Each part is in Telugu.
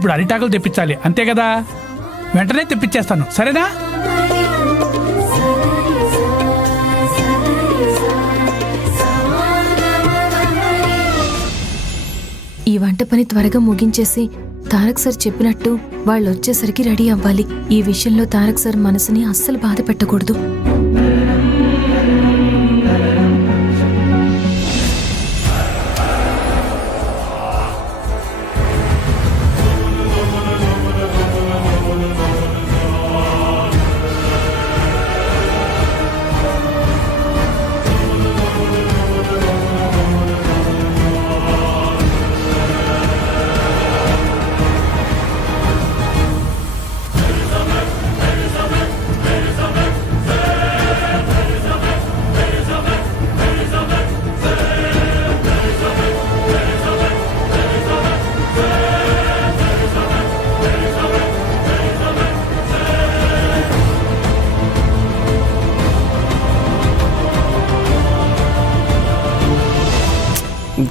ఇప్పుడు అరిటాకులు తెప్పించాలి, అంతే కదా? వెంటనే తెప్పించేస్తాను, సరేనా? ఈ వంట పని త్వరగా ముగించేసి తారక్ సార్ చెప్పినట్టు వాళ్ళు వచ్చేసరికి రెడీ అవ్వాలి. ఈ విషయంలో తారక్ సార్ మనసుని అస్సలు బాధ పెట్టకూడదు.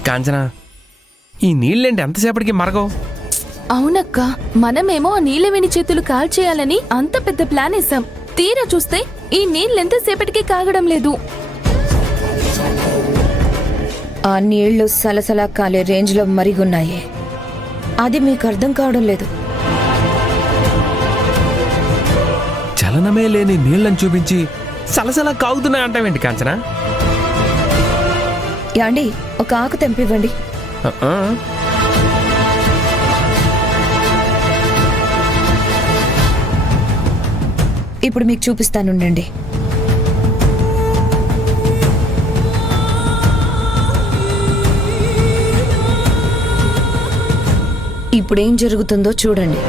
కాంచనా, ఈ నీళ్ళేంటి ఎంతసేపటికి మరగవు? అవునక్క, మనమేమో ఆ నీలవేణి చేతులు కాల్చేయాలని అంత పెద్ద ప్లాన్ వేసాం. తీరా చూస్తే ఈ నీళ్ళెంతసేపటికి కాగడం లేదు. ఆ నీళ్లు సలసలా కాలే రేంజ్లో మరిగున్నాయి. అది మీకు అర్థం కావడం లేదు. చలనమే లేని నీళ్ళని చూపించి సలసలా కాగుతున్నాయంటావేంటి కాంచనా? యాండి, ఒక ఆకు తెంపివ్వండి. ఇప్పుడు మీకు చూపిస్తానుండండి. ఇప్పుడేం జరుగుతుందో చూడండి.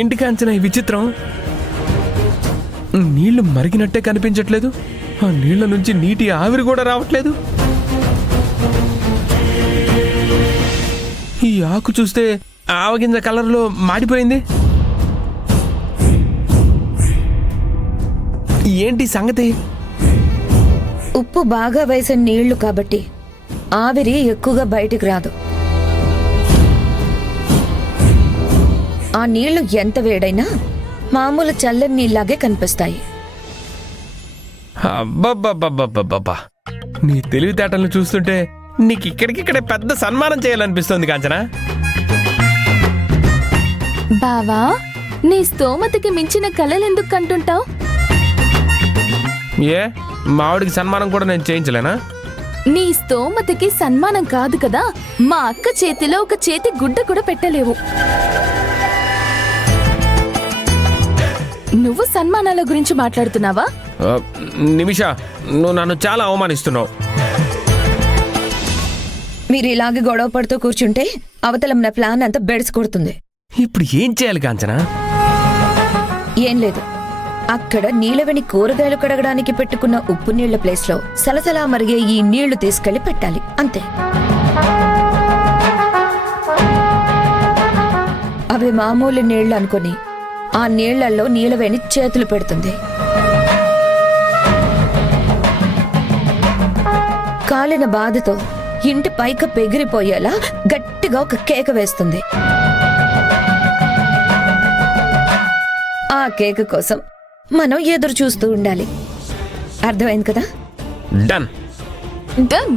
ఏంటి కాంచనా ఈ విచిత్రం? నీళ్లు మరిగినట్టే కనిపించట్లేదు. ఆ నీళ్ల నుంచి నీటి ఆవిరి కూడా రావట్లేదు. ఈ ఆకు చూస్తే ఆవగింజ కలర్లో మాడిపోయింది. ఏంటి సంగతి? ఉప్పు బాగా వేసిన నీళ్లు కాబట్టి ఆవిరి ఎక్కువగా బయటికి రాదు. ఆ నీళ్లు ఎంత వేడైనా మామూలు చల్లని నీళ్ళలాగే కనిపిస్తాయి. అబ్బబ్బబ్బబ్బబ్బబ్బా, నీ తెలివితేటలను చూస్తుంటే నీకు ఇక్కడికిక్కడే పెద్ద సన్మానం చేయాలనిపిస్తుంది కాంచనా. బావా, నీ స్తోమతకి మించిన కలలెందుకు కంటుంటావు? ఏ మావిడికి సన్మానం కూడా నేను చేయించలేనా? నీ స్తోమతకి సన్మానం కాదు కదా, మా అక్క చేతిలో ఒక చేతి గుడ్డ కూడా పెట్టలేవు. నువ్వు సన్మానాల గురించి మాట్లాడుతున్నావా? నిమిష, నువ్వు నన్ను చాలా అవమానిస్తున్నావు. మీరు ఇలాగే గొడవ పడుతూ కూర్చుంటే అవతల నా ప్లాన్ అంతా బెడిసి కొడుతుంది. ఇప్పుడు ఏం చేయాలి కాంచనా? ఏం లేదు, అక్కడ నీలవేణి కూరగాయలు కడగడానికి పెట్టుకున్న ఉప్పు నీళ్ల ప్లేస్లో సలసలా మరిగే ఈ నీళ్లు తీసుకెళ్లి పెట్టాలి, అంతే. అవి మామూలు నీళ్లు అనుకుని ఆ నీళ్లలో నీలవేణి చేతులు పెడుతుంది. కాలిన బాధతో ఇంటి పైక పెగిరిపోయేలా గట్టిగా ఒక కేక వేస్తుంది. ఆ కేక కోసం మనం ఎదురు చూస్తూ ఉండాలి. అర్థమైంది కదా? Done done.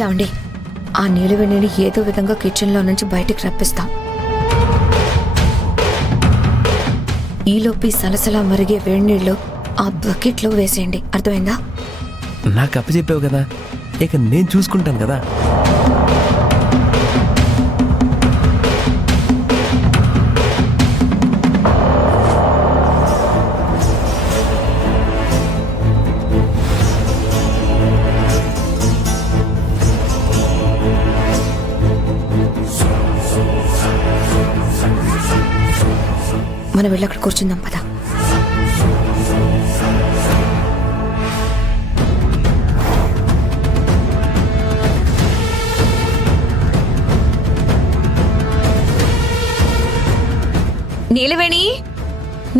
ఏమండి, ఆ నీలవేణిని ఏదో విధంగా కిచెన్లో నుంచి బయటికి రప్పిస్తాం. ఈలోపి సలసలా మరిగే వేడినీళ్ళు ఆ బకెట్లో వేసేయండి. అర్థమైందా? నాకు అప్పచెప్పావు కదా, ఇక నేను చూసుకుంటాను కదా. మనం వెళ్ళి అక్కడ కూర్చుందాం పద. నీలవేణి,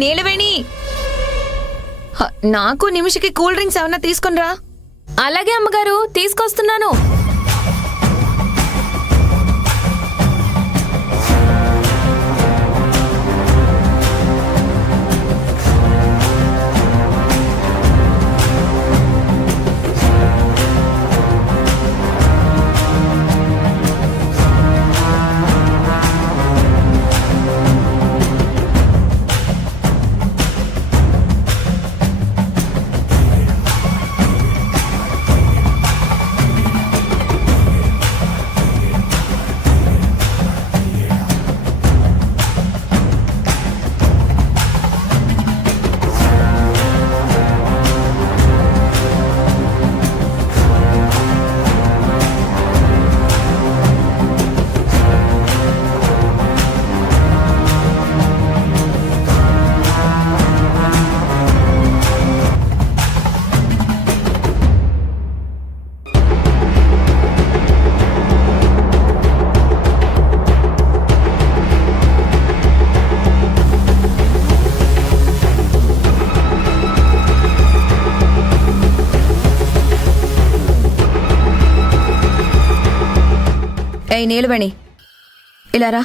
నీలవేణి, నాకు నిమిషకి కూల్ డ్రింక్స్ ఏమన్నా తీసుకునిరా. అలాగే అమ్మగారు, తీసుకొస్తున్నాను. ఏయ్ నీలవేణి, ఇలా రా.